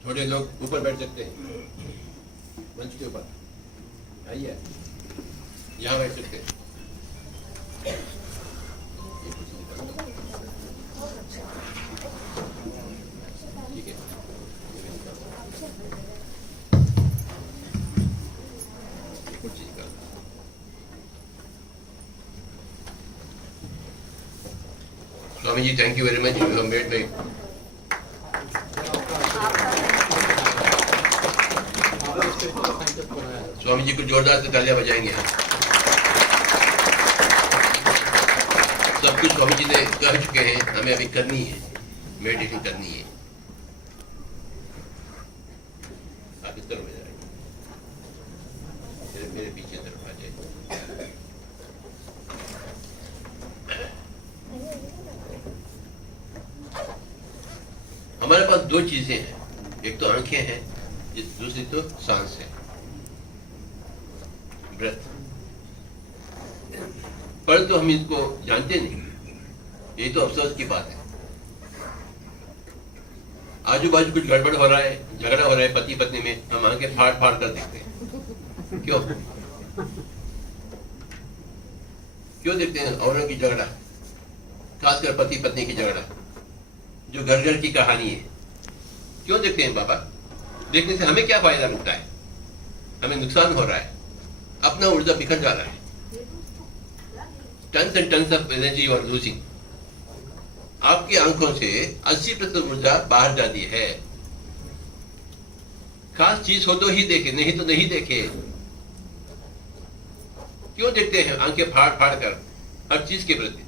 थोड़े लोग ऊपर बैठ सकते हैं, मंच के ऊपर आइए, यहाँ बैठ सकते हैं। ठीक है, कुर्सी निकालो। Swami ji, thank you very much, you have made my. Swami ji को जोरदार से तालियां बजाएंगे। सब कुछ स्वामी जी ने कह चुके हैं, हमें अभी करनी है, मेडिटेशन करनी है। आप इस तरफ जाएंगे, मेरे पीछे तरफ आ जाए। हमारे पास दो चीजें हैं, एक तो आंखें हैं, दूसरी तो सांस है, ब्रेथ। पर तो हम इसको जानते नहीं, ये तो अफसोस की बात है। आजू बाजू कुछ गड़बड़ हो रहा है, झगड़ा हो रहा है पति पत्नी में, हम आंखें फाड़ फाड़ कर देखते हैं। क्यों क्यों देखते हैं औरों की झगड़ा, खासकर पति पत्नी की झगड़ा, जो घर घर की कहानी है? क्यों देखते हैं बाबा? देखने से हमें क्या फायदा मिलता है? हमें नुकसान हो रहा है, अपना ऊर्जा बिखर जा रहा है। Tons and tons of energy you are losing. आपकी आंखों से 80% ऊर्जा बाहर जाती है। खास चीज हो तो ही देखे, नहीं तो नहीं देखे। क्यों देखते हैं आंखें फाड़ फाड़ कर हर चीज के प्रति?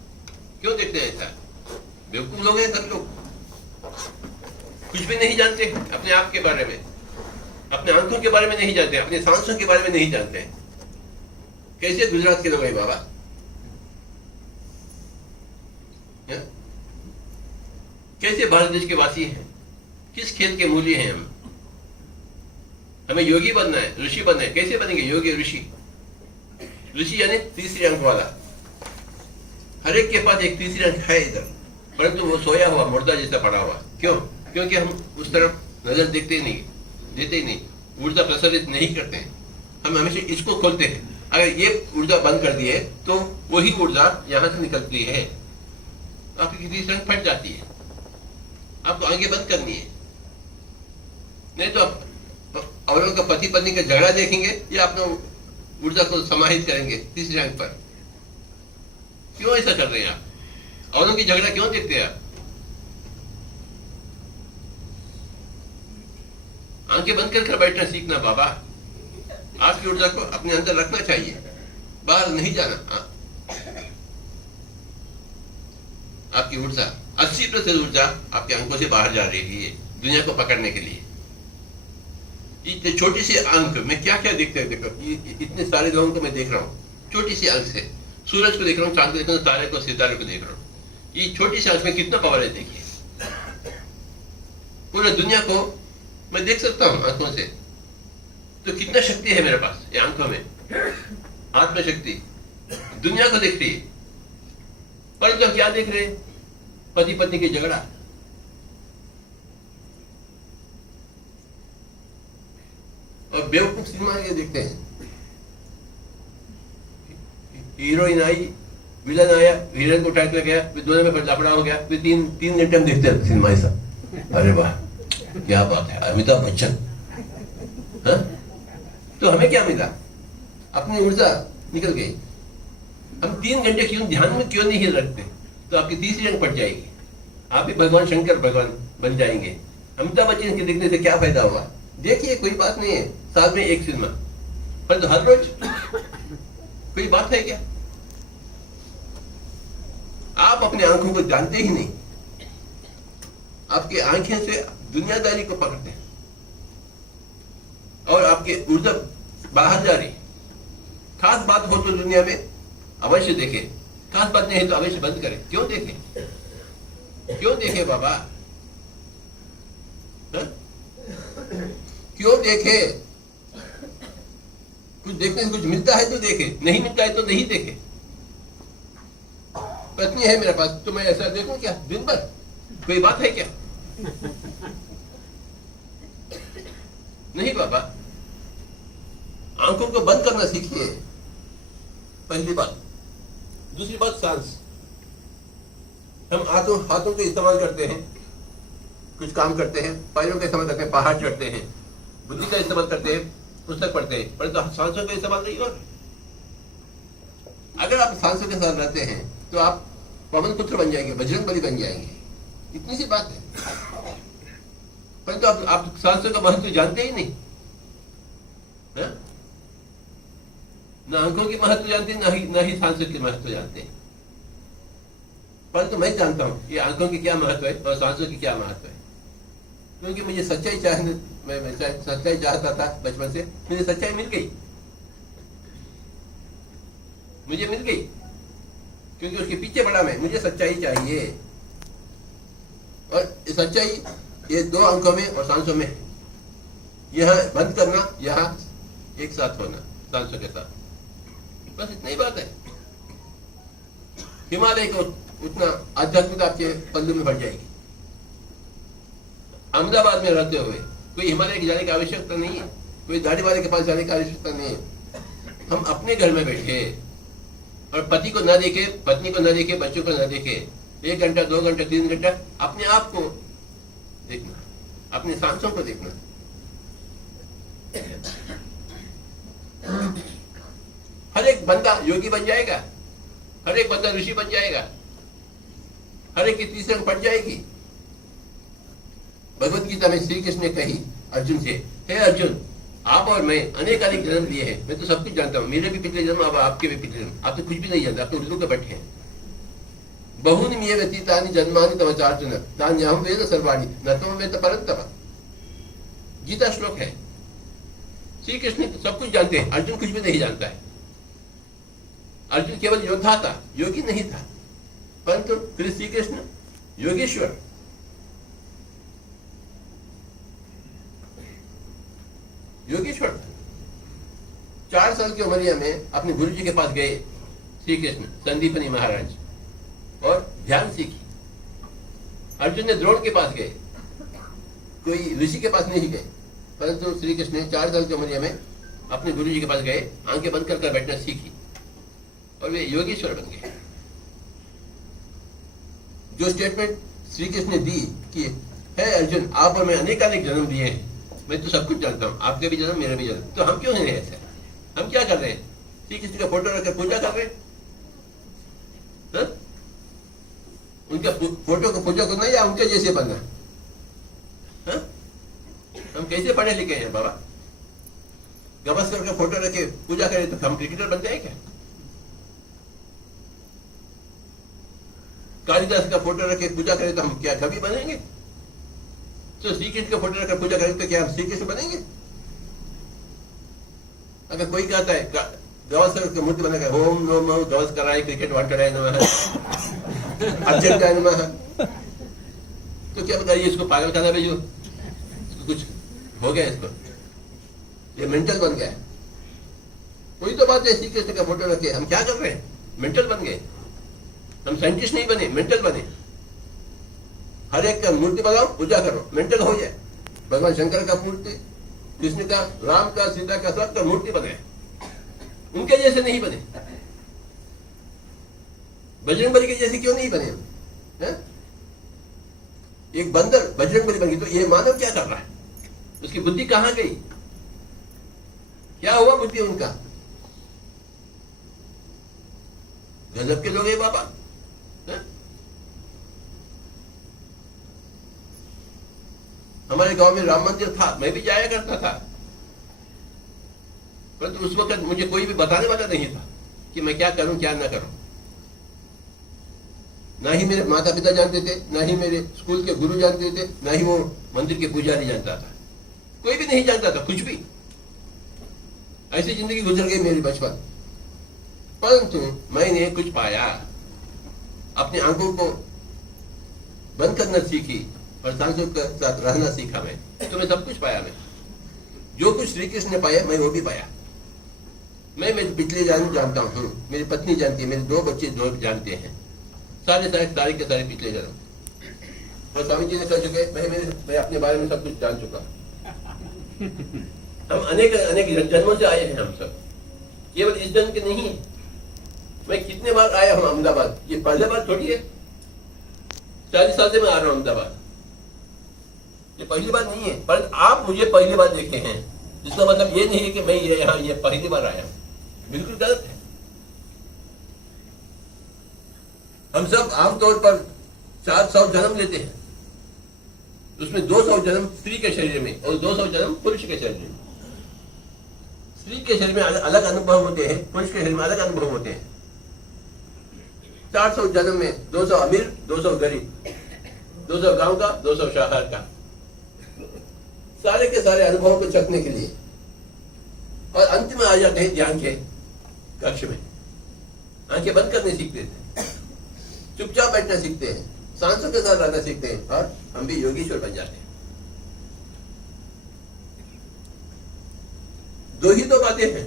क्यों देखते हैं ऐसा? बेवकूफ लोग हैं सब लोग, कुछ भी नहीं जानते अपने आप के बारे में, अपने आंखों के बारे में नहीं जानते, अपने सांसों के बारे में नहीं जानते। कैसे गुजरात के लोग हैं बाबा? कैसे भारत देश के वासी हैं? किस खेत के मूल्य हैं हम? हमें योगी बनना है, ऋषि बनना है। कैसे बनेंगे योगी ऋषि? ऋषि यानी तीसरी अंक वाला। हर एक के पास एक तीसरी अंक है इधर, परंतु वो सोया हुआ मुर्दा जैसा पड़ा हुआ। क्यों? क्योंकि हम उस तरफ नजर देखते ही नहीं, देते ही नहीं, ऊर्जा प्रसारित नहीं करते हैं। हम हमेशा इसको खोलते हैं। अगर ये ऊर्जा बंद कर दिए तो वही ऊर्जा यहां से निकलती है, आपकी तीसरी अंक फट जाती है। आपको आगे बंद करनी है, नहीं तो आप औरों का पति पत्नी का झगड़ा देखेंगे या अपना ऊर्जा को समाहित करेंगे तीसरे अंक पर। क्यों ऐसा कर रहे हैं आप? औरों की झगड़ा क्यों देखते हैं आप? आंखें बंद कर बैठना सीखना बाबा। आपकी ऊर्जा को अपने अंदर रखना चाहिए, बाहर नहीं जाना। आपकी ऊर्जा 80% ऊर्जा आपके आंखों से बाहर जा रही है दुनिया को पकड़ने के लिए। इतने छोटी सी आंख में क्या क्या देखते हैं? देखो, इतने सारे लोगों को मैं देख रहा हूँ छोटी सी आंख से। सूरज को देख रहा हूँ, चांद को देख रहा हूँ, तारे को, सितारे को देख रहा हूँ। ये छोटी सी आंख में कितना पावर है देखिए। पूरी दुनिया को मैं देख सकता हूँ आंखों से, तो कितना शक्ति है मेरे पास ये आंखों में, हाथ में शक्ति। दुनिया को देख रही है, परंतु तो क्या देख रहे हैं? पति पत्नी की झगड़ा। और बेवकूफ सिनेमा ये देखते हैं, हीरोइन आई, विलन आया, हीरोइन को उठा के गया, फिर दोनों में लफड़ा हो गया, फिर तीन घंटे हम देखते हैं सिनेमा ऐसा। अरे वाह क्या बात है, अमिताभ बच्चन। हाँ? तो हमें क्या मिला? अपनी ऊर्जा निकल गई। हम 3 घंटे क्यों ध्यान में क्यों नहीं रखते? तो आपकी तीसरी अंक पड़ जाएगी, आप भी भगवान शंकर भगवान बन जाएंगे। अमिताभ बच्चन के देखने से क्या फायदा होगा? देखिए कोई बात नहीं है, साल में एक सिनेमा, परंतु हर रोज कोई बात है क्या? आप अपने आंखों को जानते ही नहीं, आपकी आंखें से दुनियादारी को पकड़ते हैं और आपके ऊर्जा बाहर जा रही। खास बात हो तो दुनिया में अवश्य देखें, खास बात नहीं है तो अवश्य बंद करें। क्यों देखें? क्यों देखें बाबा? हा? क्यों देखे? कुछ देखने से कुछ मिलता है तो देखे, नहीं मिलता है तो नहीं देखे। पत्नी है मेरे पास तो मैं ऐसा देखूं क्या दिन भर? कोई बात है क्या? नहीं बाबा, आंखों को बंद करना सीखिए, पहली बात। दूसरी बात सांस। हम हाथों का इस्तेमाल करते हैं, कुछ काम करते हैं, पैरों का इस्तेमाल करते हैं, पहाड़ चढ़ते हैं, बुद्धि का इस्तेमाल करते हैं, पुस्तक पढ़ते हैं, परंतु सांसों का इस्तेमाल नहीं हो रहा। अगर आप सांसों के साथ रहते हैं तो आप पवन पुत्र बन जाएंगे, बजरंगबली बन जाएंगे, इतनी सी बात है। परंतु आप सांसों का महत्व जानते ही नहीं है? ना आंखों की महत्व जानते, ना ही सांसों की महत्व जानते हैं। परंतु मैं जानता हूं कि आंखों की क्या महत्व है और सांसों की क्या महत्व है, क्योंकि मुझे सच्चाई मैं सच्चाई चाहता था बचपन से। मुझे सच्चाई मिल गई, मुझे मिल गई, क्योंकि उसके पीछे बड़ा मैं, मुझे सच्चाई चाहिए। और सच्चाई ये दो अंकों में और सांसों में, यह बंद करना, यह एक साथ होना सांसों के साथ, बस इतनी ही बात है। हिमालय को उतना आध्यात्मिकता आपके पल्लू में बढ़ जाएगी। अहमदाबाद में रहते हुए कोई हिमालय की जाने की आवश्यकता नहीं है, कोई दाढ़ी वाले के पास जाने की आवश्यकता नहीं है। हम अपने घर में बैठे और पति को न देखे, पत्नी को न देखे, बच्चों को न देखे, 1 घंटा 2 घंटा 3 घंटा अपने आप को देखना, अपने सांसों को देखना। हर एक बंदा योगी बन जाएगा, हर एक बंदा ऋषि बन जाएगा, हर एक की तीसरी अंक पड़ जाएगी। भगवत गीता में श्री कृष्ण ने कही अर्जुन से, हे अर्जुन, आप और मैं अनेकानेक जन्म लिए हैं, मैं तो सब कुछ जानता हूं, मेरे भी पिछले जन्म, अब आपके भी पिछले जन्म, आप तो कुछ भी नहीं जानते, आप तो उल्लू के बट्टे हैं। बहूनि मे व्यतीतानि जन्मानि तव चार्जुन तान्याहं वेद सर्वाणि न त्वं वेद परन्तप। गीता श्लोक है। श्री कृष्ण सब कुछ जानते हैं, अर्जुन कुछ भी नहीं जानता है। अर्जुन केवल योद्धा था, योगी नहीं था, परंतु श्री कृष्ण योगेश्वर। योगेश्वर था। 4 साल की उम्र में अपने गुरु जी के पास गए श्री कृष्ण, संदीपनी महाराज, और ध्यान सीखी। अर्जुन ने द्रोण के पास गए, कोई ऋषि के पास नहीं गए, परंतु श्री कृष्ण ने 4 साल की उम्र में अपने गुरु जी के पास गए, आंखें बंद कर बैठना सीखी और वे योगेश्वर बन गए। जो स्टेटमेंट श्री कृष्ण ने दी कि हे अर्जुन, आप और मैं अनेकानेक जन्म दिए हैं, मैं तो सब कुछ जानता हूं, आपके भी जन्म मेरे भी जन्म, तो हम क्यों नहीं रहे ऐसे? हम क्या कर रहे हैं? श्री कृष्ण का फोटो रखकर पूजा कर रहे हैं? उनका फोटो को पूजा करना या उनके जैसे बनना? हम कैसे पढ़े लिखे हैं बाबा? गवास्कर का फोटो रखे पूजा करें तो हम क्रिकेटर बन जाए क्या? कालिदास का फोटो रखे पूजा करें तो हम क्या कवि बनेंगे? तो श्री कृष्ण का फोटो रखकर पूजा करें तो क्या हम श्री कृष्ण बनेंगे? अगर कोई कहता है गवास्कर की मूर्ति बनाकर ओम नमो गवास्कराय क्रिकेट वाटराय नमः अर्जुनाय नमः, तो क्या बताइए, इसको पागल खाना भेजो, इसको कुछ हो गया, इसको ये मेंटल बन गया। कोई तो बात है, श्री कृष्ण का फोटो रखे, हम क्या कर रहे हैं? मेंटल बन गए। हम साइंटिस्ट नहीं बने, मेंटल बने। हर एक का मूर्ति बनाओ, पूजा करो, मेंटल हो जाए। भगवान शंकर का मूर्ति, कृष्ण का, राम का, सीता का, सबका मूर्ति बने, उनके जैसे नहीं बने। बजरंगबली के जैसे क्यों नहीं बने हम? एक बंदर बजरंगबली बन गई तो ये मानव क्या कर रहा है? उसकी बुद्धि कहां गई? क्या हुआ बुद्धि उनका? गजब के लोग हैं बाबा। हमारे गांव में राम मंदिर था, मैं भी जाया करता था, परंतु उस वक्त मुझे कोई भी बताने वाला नहीं था कि मैं क्या करूं क्या ना करूं। ना ही मेरे माता पिता जानते थे, ना ही मेरे स्कूल के गुरु जानते थे, ना ही वो मंदिर के पुजारी जानता था, कोई भी नहीं जानता था कुछ भी। ऐसी जिंदगी गुजर गई मेरी बचपन। परंतु मैंने कुछ पाया, अपनी आंखों को बंद करना सीखी और सांसों के साथ रहना सीखा मैं, तो मैं सब कुछ पाया। मैं जो कुछ श्री कृष्ण ने पाया मैं वो भी पाया। मैं मेरे पिछले जन्म जानता हूँ, मेरी पत्नी जानती है, मेरे 2 बच्चे जानते हैं, सारे के सारे पिछले जन्म। और स्वामी जी ने कह चुके मैं अपने बारे में सब कुछ जान चुका। हम अनेक अनेक जन्मों से आए हैं, हम सब केवल इस जन्म के नहीं है। मैं कितने बार आया हूं अहमदाबाद, ये पहले बार थोड़ी है। 40 साल से मैं आ रहा हूं अहमदाबाद, ये पहली बार नहीं है। पर आप मुझे पहली बार देखे हैं, जिसका मतलब ये नहीं है कि मैं यहाँ ये पहली बार आया हूं। बिल्कुल गलत है। हम सब आमतौर पर 400 जन्म लेते हैं, उसमें 200 जन्म स्त्री के शरीर में और 200 जन्म पुरुष के शरीर में। स्त्री के शरीर में अलग अनुभव होते हैं, पुरुष के शरीर में अलग अनुभव होते हैं। 400 जन्म में 200 अमीर, 200 गरीब, 200 गांव का, 200 शहर का, सारे के सारे अनुभवों को चखने के लिए। और अंत में आ जाते हैं ध्यान के कक्ष में, आंखें बंद करने सीखते थे, चुपचाप बैठना सीखते हैं, सांसों के साथ रहना सीखते हैं, और हम भी योगीश्वर बन जाते हैं। दो ही तो बातें हैं,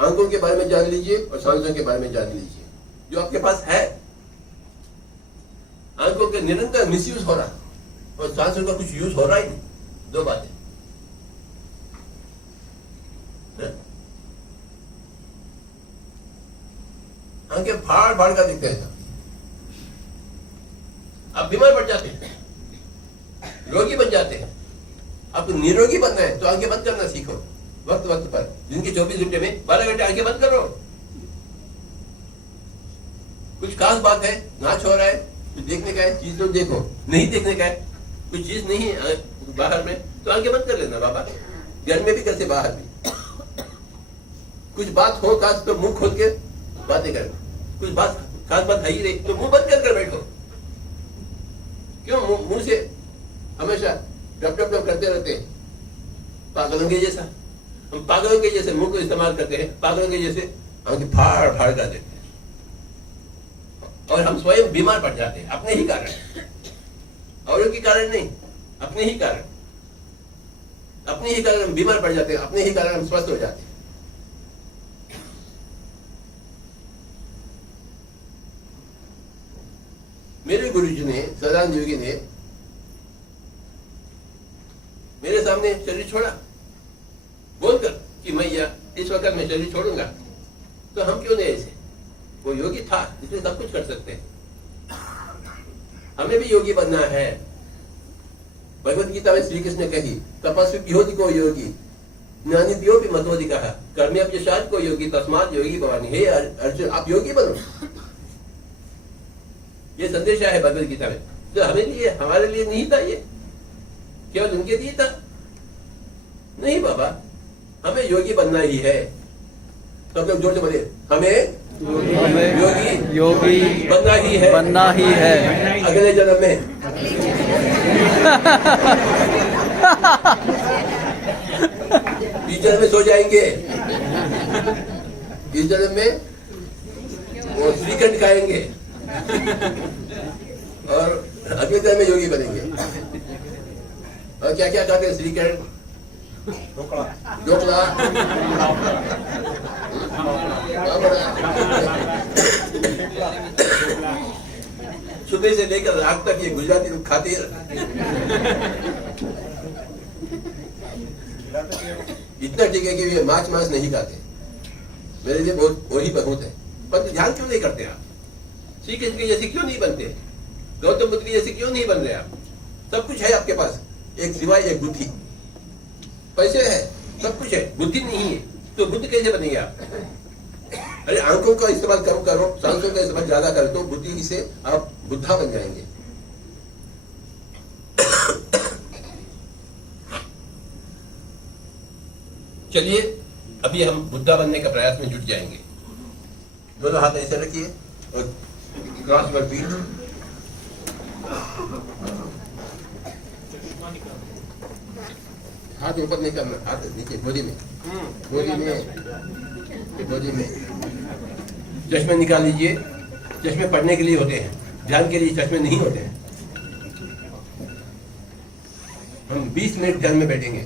आंखों के बारे में जान लीजिए और सांसों के बारे में जान लीजिए। जो आपके पास है, आंखों के निरंतर मिसयूज हो रहा और सांसों का कुछ यूज हो रहा ही नहीं। दो बातें। आंखें फाड़ फाड़ कर दिखते हैं, आप बीमार पड़ जाते हैं, रोगी बन जाते हैं। आपको निरोगी बनना है तो आंखें बंद करना सीखो, वक्त वक्त पर। दिन के 24 घंटे में 12 घंटे आंखें बंद करो। कुछ खास बात है, नाच हो रहा है, कुछ देखने का है, चीज तो देखो। नहीं देखने का है, कुछ चीज नहीं है बाहर में, तो आंखें बंद कर लेना बाबा। घर में भी, घर से बाहर भी। कुछ बात हो खास तो मुंह खोल के बातें कर। कुछ बात खास बात है ही नहीं तो मुंह बंद कर बैठो। क्यों मुंह से हमेशा डप डप डप करते रहते हैं, पागलों के जैसा। हम पागलों के जैसे मुंह को इस्तेमाल करते हैं, पागलों के जैसे आंखें फाड़ फाड़ कर देते हैं, और हम स्वयं बीमार पड़ जाते हैं अपने ही कारण। औरों के कारण नहीं, अपने ही कारण। अपने ही कारण हम बीमार पड़ जाते हैं, अपने ही कारण हम स्वस्थ हो जाते हैं। मेरे गुरुजी ने, सदानंद योगी ने मेरे सामने शरीर छोड़ा, बोलकर कि मैं इस वक्त मैं शरीर छोड़ूंगा। तो हम क्यों नहीं ऐसे? वो योगी था, इसलिए सब कुछ कर सकते हैं। हमें भी योगी बनना है। भगवत गीता में श्री कृष्ण ने कही, तपस्वी पिहोति को योगी, ज्ञानी पियो भी मतोधि कहा, कर्म्याप्यशाद को योगी, तस्मात् योगी भवानी। हे अर्जुन, आप योगी बनो। ये संदेश है भगवत गीता में। तो हमें लिए, हमारे लिए नहीं था, ये केवल उनके लिए था? नहीं बाबा, हमें योगी बनना ही है। सब लोग जोर से बोले, हमें योगी बनना ही है अगले जन्म में। इस जन्म में सो जाएंगे, इस जन्म में वो श्रीखंड खाएंगे, और अगले जन्म में योगी बनेंगे। और क्या क्या खाते हैं? श्रीखंड, ढोकला, सुबह से लेकर रात तक ये गुजराती लोग खाते ही रहते। इतना ठीक है कि ये मांस नहीं खाते। मेरे लिए बहुत वही बहुत है। पर ध्यान क्यों नहीं करते आप? श्री कृष्ण के जैसे क्यों नहीं बनते? गौतम बुद्ध के जैसे क्यों नहीं बन रहे आप? सब कुछ है आपके पास, एक सिवाय एक बुद्धि। पैसे है, सब कुछ है, बुद्धि नहीं है, तो बुद्ध कैसे बनेंगे आप? अरे आंखों का इस्तेमाल कम करो, सांसों का इस्तेमाल ज्यादा करो, तो बुद्धि से आप बुद्धा बन जाएंगे। चलिए अभी हम बुद्धा बनने का प्रयास में जुट जाएंगे। दोनों हाथ ऐसे रखिए और क्रॉस पर पीठ, हाथ ऊपर नहीं करना, हाथ नीचे गोदी में, गोदी में। चश्मे निकाल लीजिए। चश्मे पढ़ने के लिए होते हैं, ध्यान के लिए चश्मे नहीं होते हैं। हम 20 मिनट ध्यान में बैठेंगे,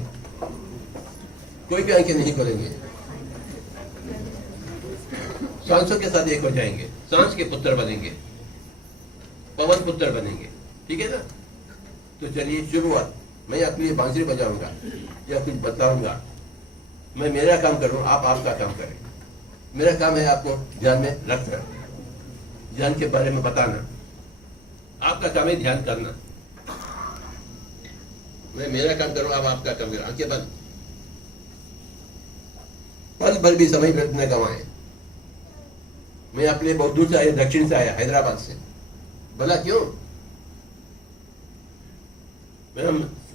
कोई भी आंखें नहीं खोलेंगे, सांसों के साथ एक हो जाएंगे, सांस के पुत्र बनेंगे, पवन पुत्र बनेंगे। ठीक है ना? तो चलिए शुरुआत। मैं आपके लिए बांसुरी बजाऊंगा या कुछ बताऊंगा, मैं मेरा काम करूं, आप आपका काम करें। मेरा काम है आपको ध्यान में रखना, ध्यान के बारे में बताना, आपका काम है ध्यान करना। मैं मेरा काम करूं, आप आपका काम करें। आंखें बंद, पल भर भी समय व्यर्थ न गंवाएं। मैं अपने लिए बहुत दूर से आया, दक्षिण से आया, हैदराबाद से। बोला क्यों?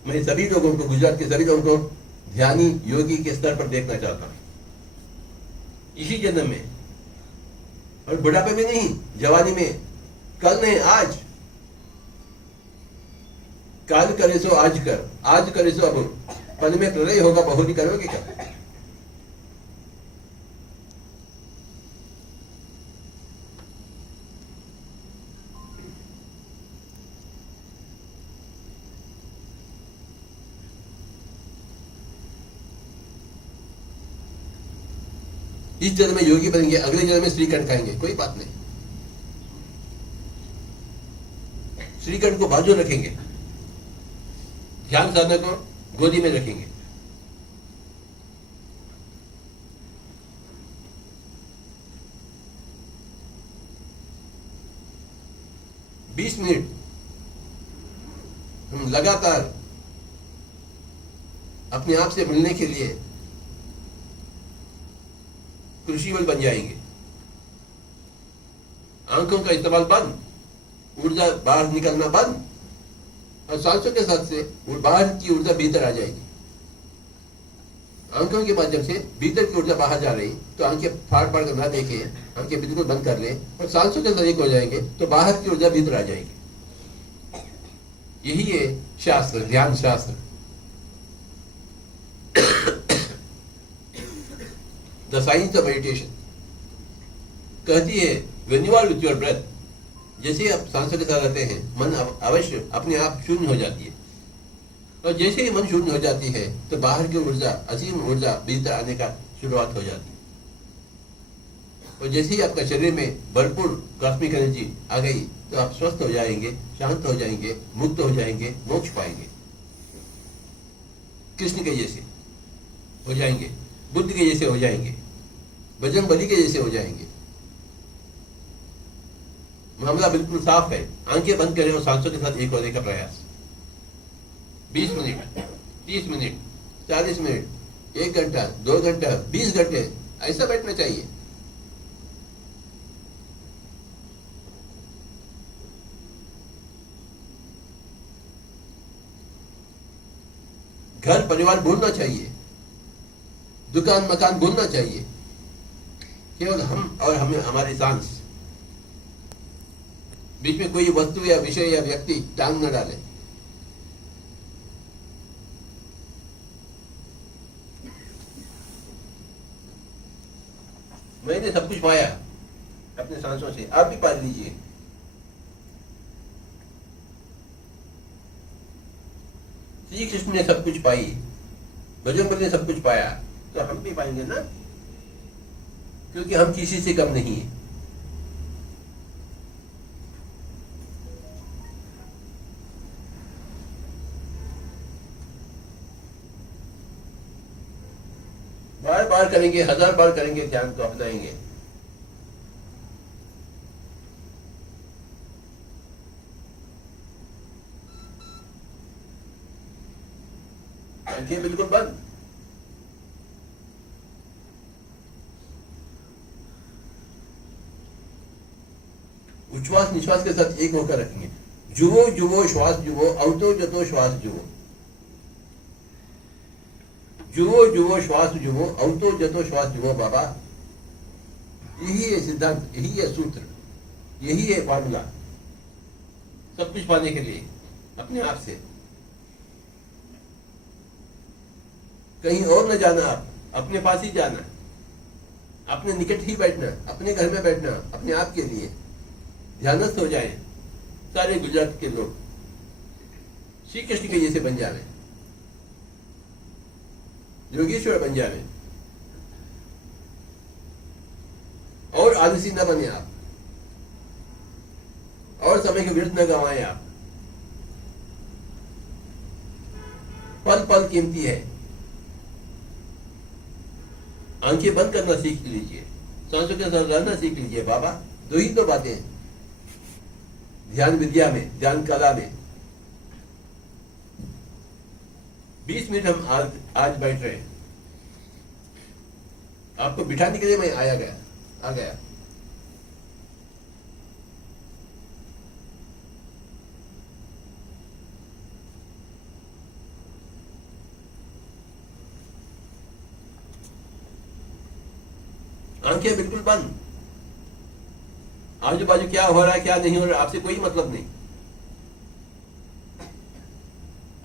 मैं सभी लोगों को, गुजरात के सभी लोगों को ध्यानी योगी के स्तर पर देखना चाहता हूं, इसी जन्म में। और बुढ़ापे में नहीं, जवानी में। कल नहीं, आज। काल करे सो आज कर, आज करे सो अब। पल में प्रलय होगा, बहुरी करोगे क्या? इस जन्म में योगी बनेंगे, अगले जन्म में श्रीखंड खाएंगे, कोई बात नहीं। श्रीखंड को बाजू रखेंगे, ध्यान साधना को गोदी में रखेंगे। बीस मिनट हम लगातार अपने आप से मिलने के लिए क्रूशिबल बन जाएंगे। आंखों का इस्तेमाल बंद, ऊर्जा बाहर निकलना बंद, और सांसों के साथ से वो बाहर की ऊर्जा भीतर आ जाएगी। आंखों के माध्यम से भीतर की ऊर्जा बाहर जा रही, तो आंखें फाड़ फाड़ कर ना देखें, आंखें बिल्कुल बंद कर लें और सांसों के साथ एक हो जाएंगे, तो बाहर की ऊर्जा भीतर आ जाएगी। यही है शास्त्र, ध्यान शास्त्र। द साइंस ऑफ मेडिटेशन कहती है, when you are with your breath, जैसे आप सांसों के साथ रहते हैं, मन अवश्य अपने आप शून्य हो जाती है। और जैसे ही मन शून्य हो जाती है, तो बाहर की ऊर्जा, असीम ऊर्जा भीतर आने का शुरुआत हो जाती है। और जैसे ही आपका शरीर में भरपूर कॉस्मिक एनर्जी आ गई, तो आप स्वस्थ हो जाएंगे, शांत हो जाएंगे, मुक्त हो जाएंगे, मोक्ष पाएंगे। कृष्ण के जैसे हो जाएंगे, बुद्ध के जैसे हो जाएंगे, बजरंगबली के जैसे हो जाएंगे। मामला बिल्कुल साफ है। आंखें बंद करें और सांसों के साथ एक होने का प्रयास। 20 मिनट, 30 मिनट, 40 मिनट, 1 घंटा, 2 घंटा, 20 घंटे, ऐसा बैठना चाहिए। घर परिवार भूलना चाहिए, दुकान मकान भूलना चाहिए। केवल हम और हमें, हमारी सांस। बीच में कोई वस्तु या विषय या व्यक्ति टांग न डाले। मैंने सब कुछ पाया अपने सांसों से, आप भी पा लीजिए। श्री कृष्ण ने सब कुछ पाई, बजरंगबली ने सब कुछ पाया, तो हम भी पाएंगे ना, क्योंकि हम किसी से कम नहीं है। बार बार करेंगे, 1000 बार करेंगे, ध्यान को अपनाएंगे। आंखें बिल्कुल बंद। उच्छ्वास निश्वास के साथ एक होकर रखेंगे। जुवो जुवो श्वास जुवो, अवतो जतो श्वास जुवो। जुवो जुवो श्वास जुवो, अवतो जतो श्वास जुवो। बाबा, यही है सिद्धांत, यही है सूत्र, यही है फॉर्मूला सब कुछ पाने के लिए। अपने आप से कहीं और न जाना, आप अपने पास ही जाना, अपने निकट ही बैठना, अपने घर में बैठना, अपने आप के लिए ध्यानस्थ हो जाए। सारे गुजरात के लोग श्री कृष्ण के जैसे बन जावे, योगेश्वर बन जावे, और आलसी न बने आप, और समय को व्यर्थ न गंवाएं आप। पल पल कीमती है। आंखें बंद करना सीख लीजिए, सांसों के साथ रहना सीख लीजिए। बाबा, दो ही तो बातें हैं ध्यान विद्या में, ध्यान कला में। 20 मिनट हम आज बैठ रहे हैं। आपको बिठाने के लिए मैं आ गया। आंखें बिल्कुल बंद। आजू बाजू क्या हो रहा है क्या नहीं हो रहा है आपसे कोई मतलब नहीं।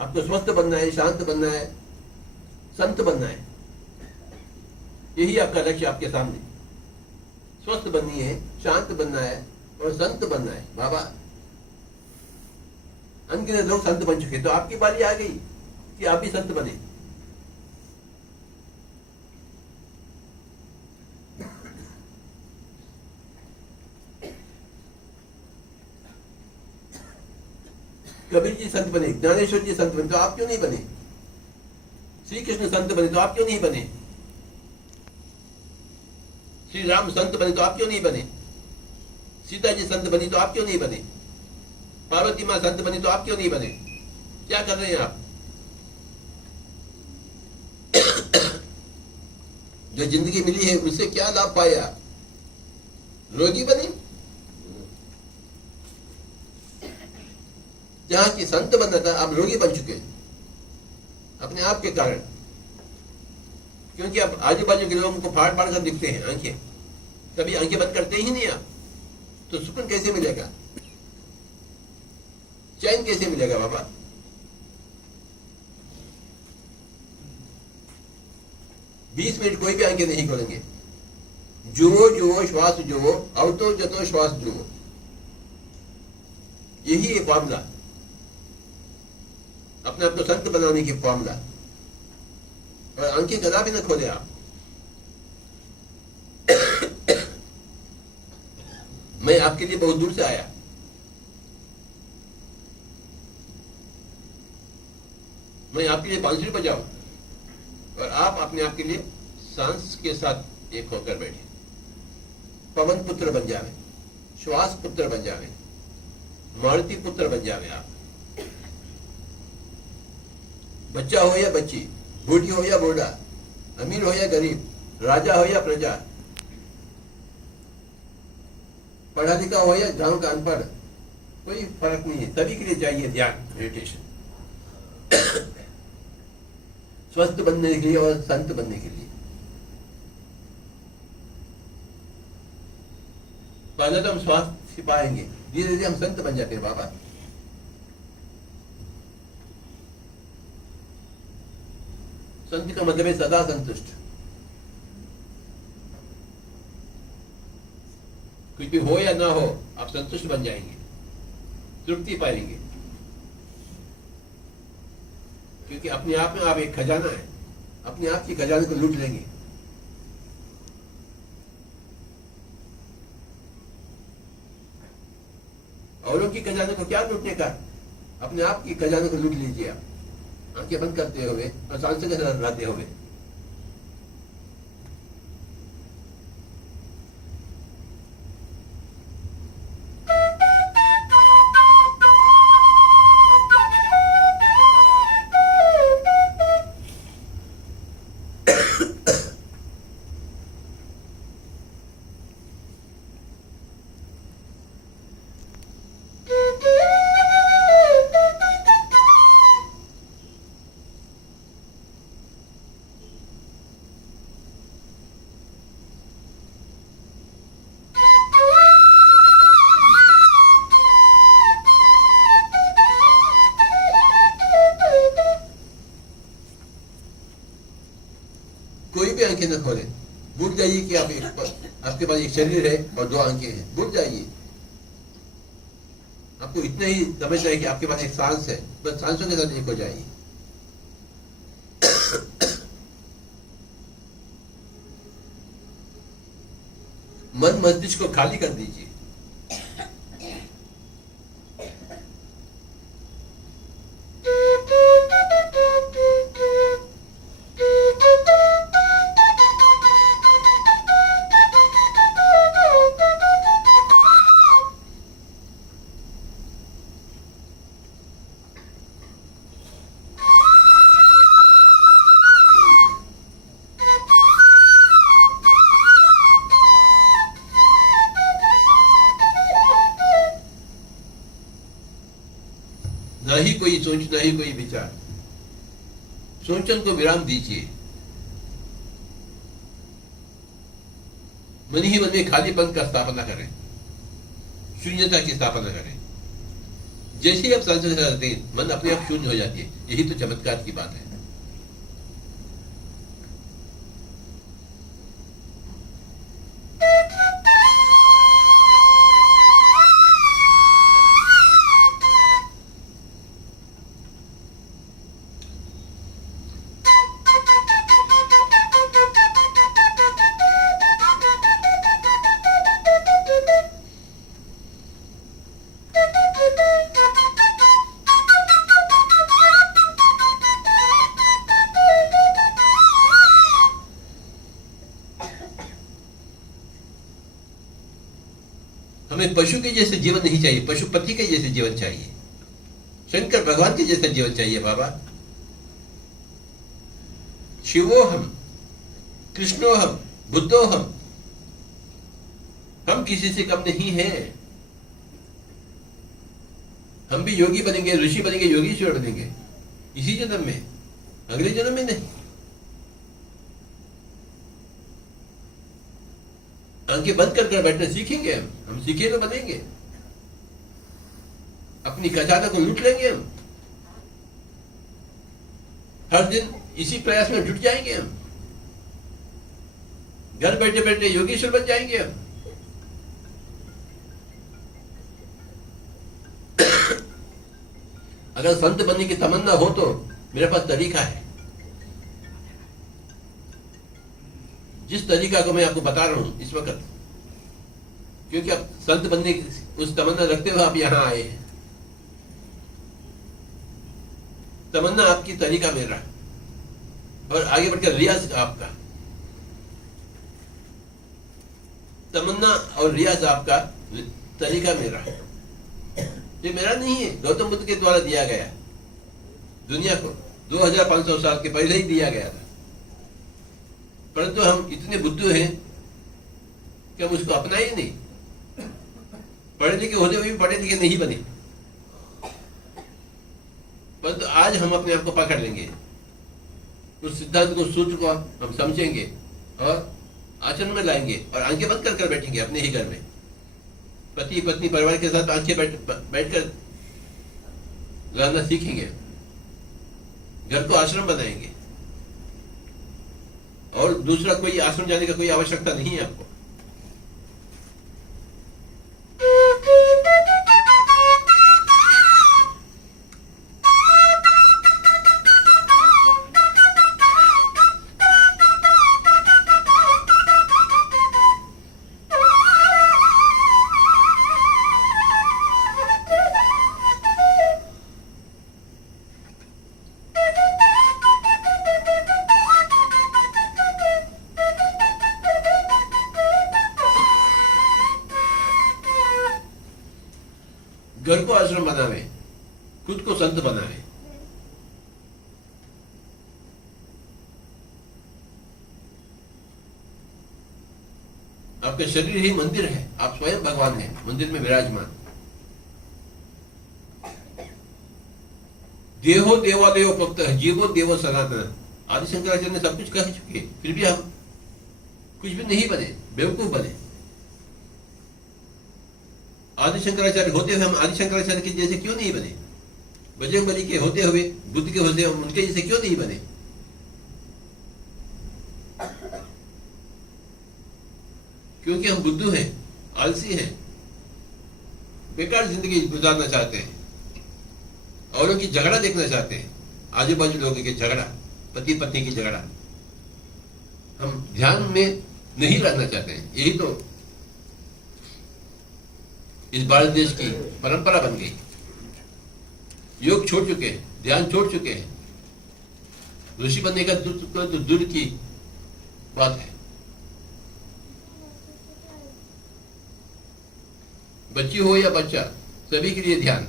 आपको स्वस्थ बनना है, शांत बनना है, संत बनना है। यही आपका लक्ष्य आपके सामने। स्वस्थ बननी है, शांत बनना है और संत बनना है। बाबा, अनगिनत लोग संत बन चुके, तो आपकी बारी आ गई कि आप भी संत बने। कबीर जी संत बने, ज्ञानेश्वर जी संत बने, तो आप क्यों नहीं बने? श्री कृष्ण संत बने, तो आप क्यों नहीं बने? श्री राम संत बने, तो आप क्यों नहीं बने? सीता जी संत बनी, तो आप क्यों नहीं बने? पार्वती मां संत बनी, तो आप क्यों नहीं बने? क्या कर रहे हैं आप? जो जिंदगी मिली है उससे क्या लाभ पाया? रोगी बने? जहां की संत बनना था, आप रोगी बन चुके अपने आप के कारण। क्योंकि अब आजू बाजू के लोगों को फाड़ फाड़ कर दिखते हैं आंखें। कभी आंखें बंद करते ही नहीं आप, तो सुकून कैसे मिलेगा? चैन कैसे मिलेगा बाबा? बीस मिनट कोई भी आंखें नहीं खोलेंगे। जुओ जुओ श्वास जुओ, अवतो जतो श्वास जुओ, यही है फॉर्मूला, अपने आप को संत बनाने की फॉर्मूला। और आंखें कदापि न खोले आप। मैं आपके लिए बहुत दूर से आया। मैं आपके लिए बांसुरी बजाऊं और आप अपने आप के लिए सांस के साथ एक होकर बैठे। पवन पुत्र बन जावे, श्वास पुत्र बन जावे, मारुति पुत्र बन जावे आप। बच्चा हो या बच्ची, बूढ़ी हो या बूढ़ा, अमीर हो या गरीब, राजा हो या प्रजा, पढ़ा लिखा हो या गांव का अनपढ़, कोई फर्क नहीं है। सभी के लिए चाहिए ध्यान, मेडिटेशन। स्वस्थ बनने के लिए और संत बनने के लिए। पहले तो हम स्वास्थ्य पाएंगे, धीरे धीरे हम संत बन जाते हैं बाबा। संत का मतलब है सदा संतुष्ट। कुछ भी हो या ना हो, आप संतुष्ट बन जाएंगे, तृप्ति पाएंगे। क्योंकि अपने आप में आप एक खजाना है, अपने आप की खजाने को लूट लेंगे। औरों की खजाने को क्या लूटने का, अपने आप की खजाने को लूट लीजिए आप, आंखें बंद करते हुए और सांसों के साथ रहते हुए। कोई भी आंखें न खोलें, भूल जाइए कि आपके पास एक शरीर है और दो आंखें हैं। भूल जाइए, आपको इतना ही समझना है कि आपके पास एक सांस है, बस सांसों के साथ एक हो जाइए। मन मस्तिष्क को खाली कर दीजिए। ही कोई सोच, न ही कोई विचार। सोचन को विराम दीजिए। मन ही मन में खालीपन का स्थापना करें, शून्यता की स्थापना करें। जैसे ही आप सांस करते हैं मन अपने आप शून्य हो जाती है। यही तो चमत्कार की बात है। हमें पशु के जैसे जीवन नहीं चाहिए, पशुपति के जैसे जीवन चाहिए, शंकर भगवान के जैसा जीवन चाहिए। बाबा, शिवो हम, कृष्णो हम, बुद्धो हम किसी से कम नहीं हैं। हम भी योगी बनेंगे, ऋषि बनेंगे, योगीश्वर बनेंगे इसी जन्म में, अगले जन्म में नहीं। आंखें बंद कर बैठना सीखेंगे हम सीखे तो बनेंगे। अपनी खजाना को लूट लेंगे हम। हर दिन इसी प्रयास में जुट जाएंगे हम। घर बैठे बैठे योगेश्वर बन जाएंगे हम। अगर संत बनने की तमन्ना हो तो मेरे पास तरीका है। जिस तरीका को मैं आपको बता रहा हूं इस वक्त, क्योंकि आप संत बनने की उस तमन्ना रखते हुए आप यहां आए हैं। तमन्ना आपकी, तरीका मेरा, और आगे बढ़कर रियाज आपका। तमन्ना और रियाज आपका, तरीका मेरा। ये मेरा नहीं है, गौतम बुद्ध के द्वारा दिया गया दुनिया को 2500 साल के पहले ही दिया गया था। परंतु हम इतने बुद्धू हैं कि हम उसको अपनाए ही नहीं। पढ़े लिखे होते हुए भी पढ़े लिखे नहीं बने। परंतु आज हम अपने आप को पकड़ लेंगे, उस सिद्धांत को, सूत्र को हम समझेंगे और आचरण में लाएंगे और आंखें बंद कर बैठेंगे अपने ही घर में, पति पत्नी परिवार के साथ आंखें बैठकर रहना सीखेंगे। घर को आश्रम बनाएंगे और दूसरा कोई आश्रम जाने का कोई आवश्यकता नहीं है आपको। घर को आश्रम बनावे, खुद को संत बनावे। आपका शरीर ही मंदिर है, आप स्वयं भगवान हैं, मंदिर में विराजमान। देहो देवालयो प्रोक्त, जीवो देवो सनातन। आदि शंकराचार्य ने सब कुछ कह चुके, फिर भी हम कुछ भी नहीं बने, बेवकूफ बने। आदि शंकराचार्य होते हुए हम आदि शंकराचार्य के जैसे क्यों नहीं बने? बजरंगबली के होते हुए, बुद्ध के होते हुए उनके जैसे क्यों नहीं बने? क्योंकि हम बुद्धू हैं, आलसी हैं, बेकार जिंदगी गुजारना चाहते हैं, औरों की झगड़ा देखना चाहते हैं, आजू बाजू लोगों के झगड़ा, पति पत्नी की झगड़ा। हम ध्यान में नहीं रहना चाहते हैं। यही तो इस भारत देश की परंपरा बन गई। योग छोड़ चुके हैं, ध्यान छोड़ चुके हैं। ऋषि बनने का तो दूर की बात है। बच्ची हो या बच्चा, सभी के लिए ध्यान।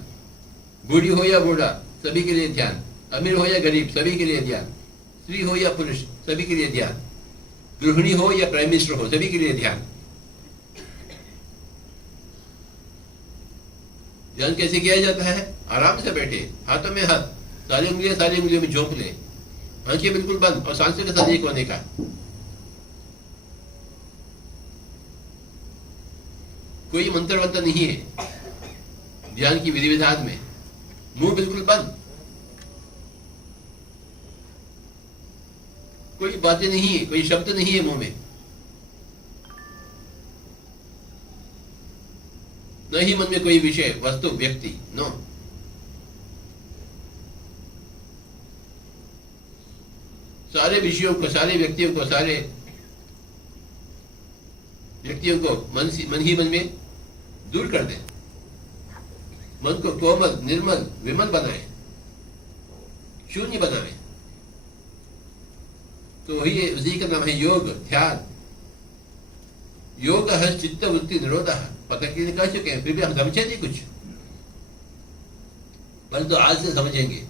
बूढ़ी हो या बूढ़ा, सभी के लिए ध्यान। अमीर हो या गरीब, सभी के लिए ध्यान। स्त्री हो या पुरुष, सभी के लिए ध्यान। गृहिणी हो या प्राइम मिनिस्टर हो, सभी के लिए ध्यान। ध्यान कैसे किया जाता है? आराम से बैठे, हाथों में हाथ, सारी उंगलियों में झोंक ले, आंखें बिल्कुल बंद और सांसों के साथ एक होने का। कोई मंत्र वंत्र नहीं है ध्यान की विधि विधान में। मुंह बिल्कुल बंद, कोई बातें नहीं है, कोई शब्द नहीं है मुंह में, न ही मन में कोई विषय, वस्तु, व्यक्ति, नो। सारे विषयों को, सारे व्यक्तियों को, सारे व्यक्तियों को मन ही मन में दूर कर दे। मन को कोमल, निर्मल, विमल बनाए, शून्य बनाए। तो वही उसी का नाम है योग, ध्यान। योग है चित्त वृत्ति निरोधा, पतंजलि ने कह चुके हैं, फिर भी हम समझे नहीं कुछ, परंतु आज से समझेंगे।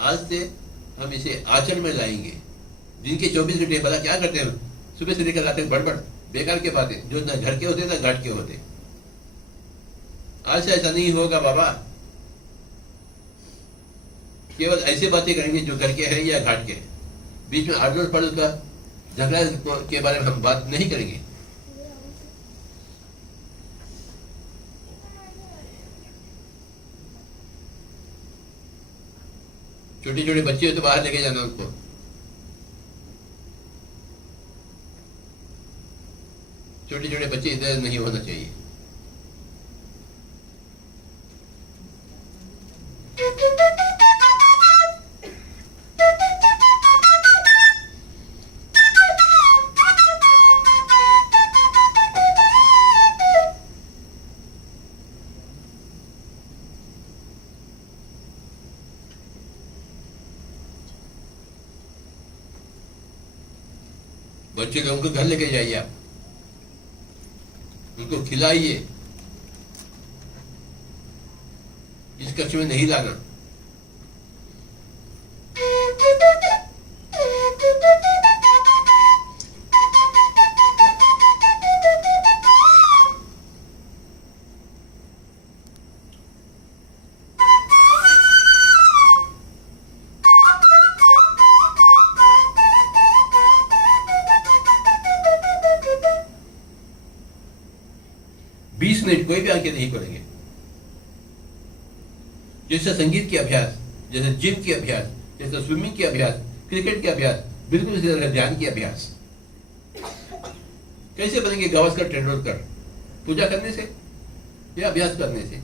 आज से हम इसे आचरण में लाएंगे। जिनके 24 घंटे पता क्या करते हैं, सुबह से लेकर रात तक बड़बड़ बेकार के बातें, जो ना घर के होते ना घाट के होते। आज से ऐसा नहीं होगा बाबा। केवल ऐसी बातें करेंगे जो घर के हैं या घाट के हैं। बीच में अड़ोस पड़ोस का झगड़ा के बारे में हम बात नहीं करेंगे। छोटे छोटे बच्चे हो तो बाहर लेके जाना उनको। छोटे छोटे बच्चे इधर नहीं होना चाहिए। बच्चे लोगों को घर लेके जाइए, आप उनको खिलाइए। इस कक्ष में नहीं लाना। कोई भी आंखें नहीं खोलेंगे। जैसे संगीत के अभ्यास, जैसे जिम के अभ्यास, जैसे स्विमिंग के अभ्यास, क्रिकेट के अभ्यास, बिल्कुल इसी तरह ध्यान के अभ्यास। कैसे बनेंगे गावस्कर, तेंदुलकर? पूजा करने से या अभ्यास करने से?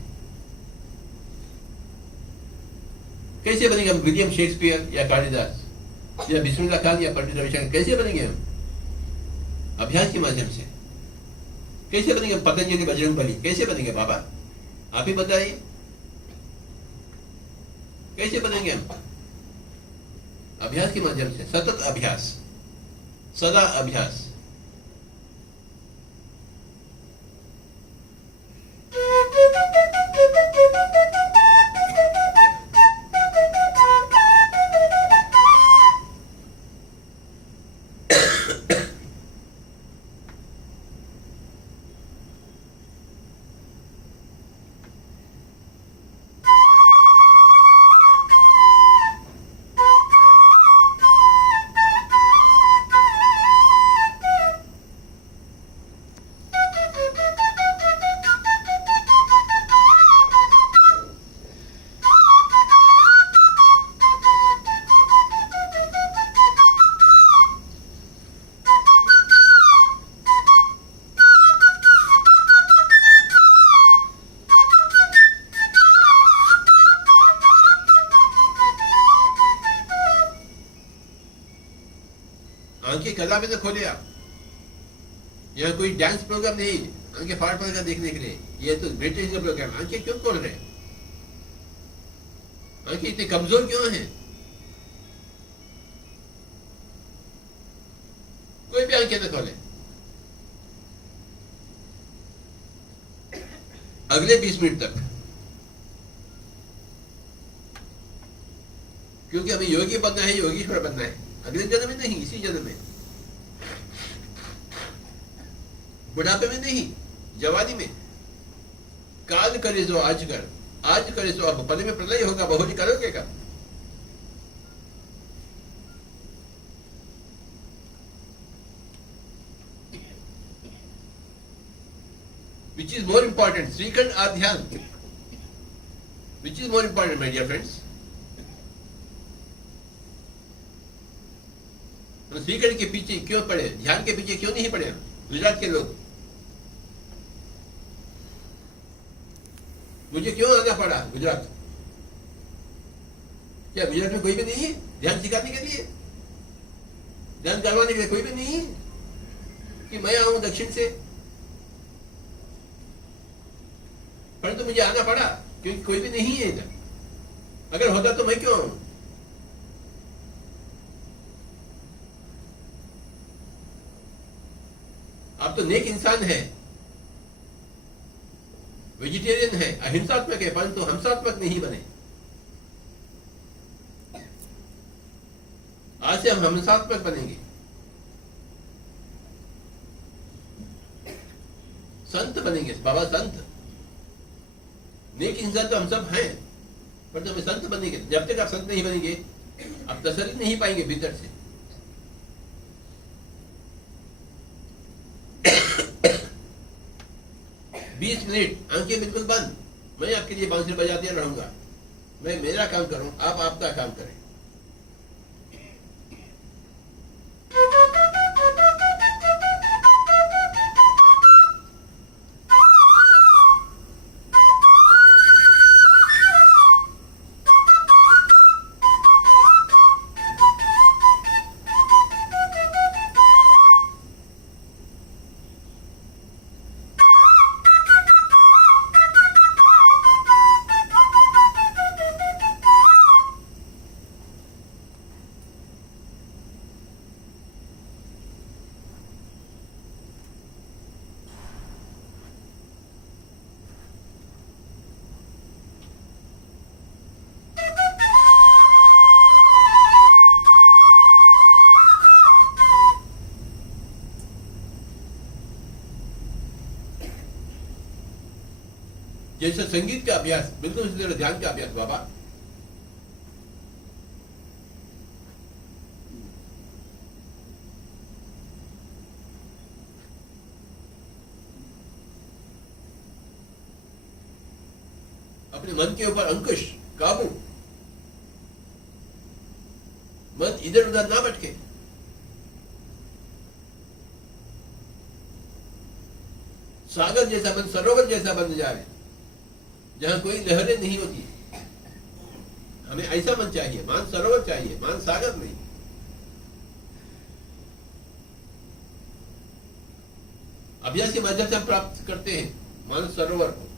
कैसे बनेंगे हम विलियम शेक्सपियर या कालिदास या बिस्मिल्लाह खान या पंडित रविशंकर? कैसे बनेंगे हम? अभ्यास के माध्यम से। कैसे बनेंगे पतंजलि, बजरंगबली? कैसे बनेंगे बाबा? आप ही बताइए, कैसे बनेंगे हम? अभ्यास के माध्यम से, सतत अभ्यास, सदा अभ्यास। आंखें कला में तो खोले आप। यह कोई डांस प्रोग्राम नहीं आंखें फाड़ फाड़ कर देखने के लिए। यह तो मेडिटेशन का प्रोग्राम। आंखें क्यों खोल रहे हैं? आंखें इतनी कमजोर क्यों हैं? कोई भी आंखें न खोले। अगले 20 मिनट तक, क्योंकि हमें योगी बनना है, योगीश्वर बनना है। अगले जन्म में नहीं, इसी जन्म में। बुढ़ापे में नहीं, जवानी में। काल करे जो आज कर, आज करे सो अब, पल में प्रलय होगा, बहुरी करोगे कब? Which is more important, shrikhand or ध्यान? Which is more important, my dear friends? तो श्रीखंड के पीछे क्यों पड़े, ध्यान के पीछे क्यों नहीं पड़े गुजरात के लोग? मुझे क्यों आना पड़ा गुजरात? क्या गुजरात में कोई भी नहीं है ध्यान सिखाने के लिए, ध्यान करवाने के लिए? कोई भी नहीं है कि मैं आऊं दक्षिण से, परंतु मुझे आना पड़ा क्योंकि कोई भी नहीं है इधर। अगर होता तो मैं क्यों आऊं? आप तो नेक इंसान है, वेजिटेरियन है, अहिंसात्मक है, परंतु हमसात्मक नहीं बने। आज से हम हमसात्मक बनेंगे, संत बनेंगे बाबा, संत। नेक इंसान तो हम सब हैं, पर जब संत बनेंगे, जब तक आप संत नहीं बनेंगे आप तसल्ली नहीं पाएंगे भीतर से। बीस मिनट आंखें बिल्कुल बंद, मैं आपके लिए बांसुरी बजाते रहूंगा। मैं मेरा काम करूं, आप आपका काम करें। जैसे संगीत का अभ्यास, बिल्कुल उसी तरह ध्यान का अभ्यास बाबा। अपने मन के ऊपर अंकुश, काबू, मन इधर उधर ना भटके। सागर जैसा मन सरोवर जैसा बन जाए, जहां कोई लहरें नहीं होती। हमें ऐसा मन चाहिए, मान सरोवर चाहिए, मान सागर नहीं। अभ्यास के माध्यम से हम प्राप्त करते हैं मान सरोवर को,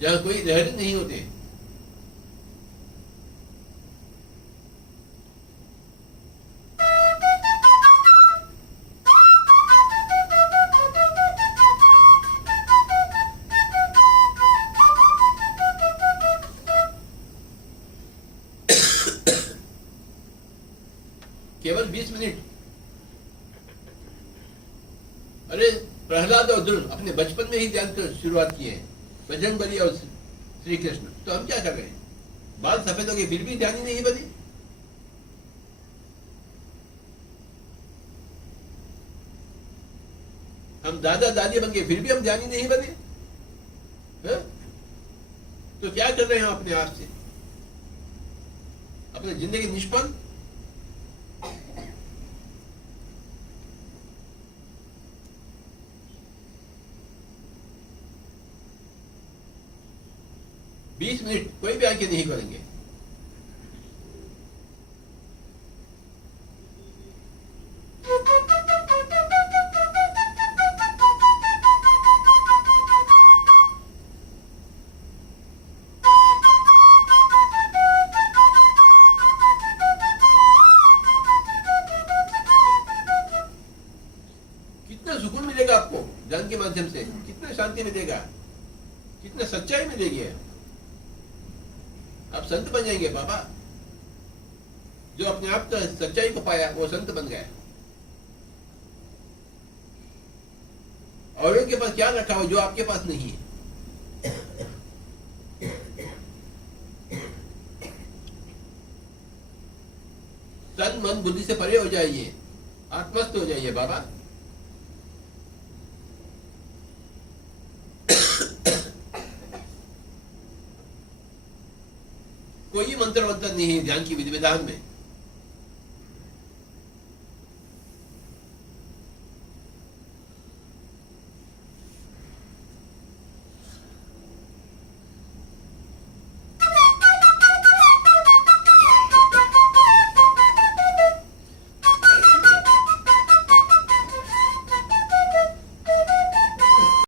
जहां कोई लहरें नहीं होते। केवल 20 मिनट। अरे प्रहलाद और ध्रुव अपने बचपन में ही ध्यान की शुरुआत किए हैं, बजरंगबली और श्री कृष्ण। तो हम क्या कर रहे हैं? बाल सफेद हो गए फिर भी ध्यान ही नहीं बने। हम दादा दादी बन गए फिर भी हम ध्यान ही नहीं बने। है? तो क्या कर रहे हैं हम अपने आप से? अपनी जिंदगी निष्फल। बीस मिनट कोई भी आंखें नहीं खोलेंगे। कितना सुकून मिलेगा आपको ध्यान के माध्यम से, कितना शांति मिलेगा, कितना सच्चाई मिलेगी। आप संत बन जाएंगे बाबा। जो अपने आप का सच्चाई को पाया वो संत बन गया। औरों के पास क्या रखा हो जो आपके पास नहीं है? तन मन बुद्धि से परे हो जाइए, आत्मस्थ हो जाइए बाबा। कोई मंत्र नहीं है ध्यान की विधि विधान में।